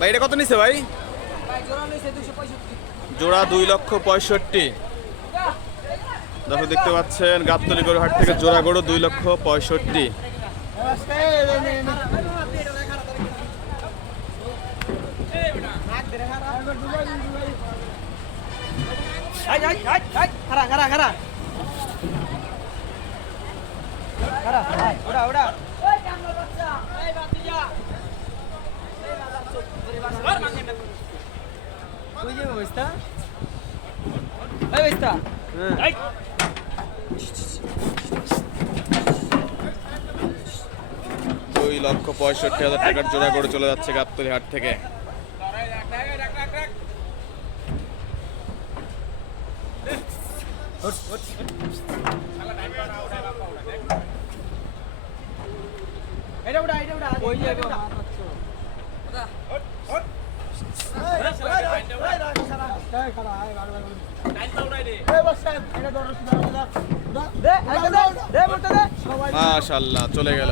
ভাই এটা কত নিছে ভাই? জোড়া 2,65,000। দেখো দেখতে পাচ্ছেন গাবতলী গরুর হাট থেকে জোড়া গরু 2,65,000। দুই লক্ষ 65,000 টাকার জোড়া গরু চলে যাচ্ছে গাবতলী হাট থেকে। মাশাআল্লাহ চলে গেল।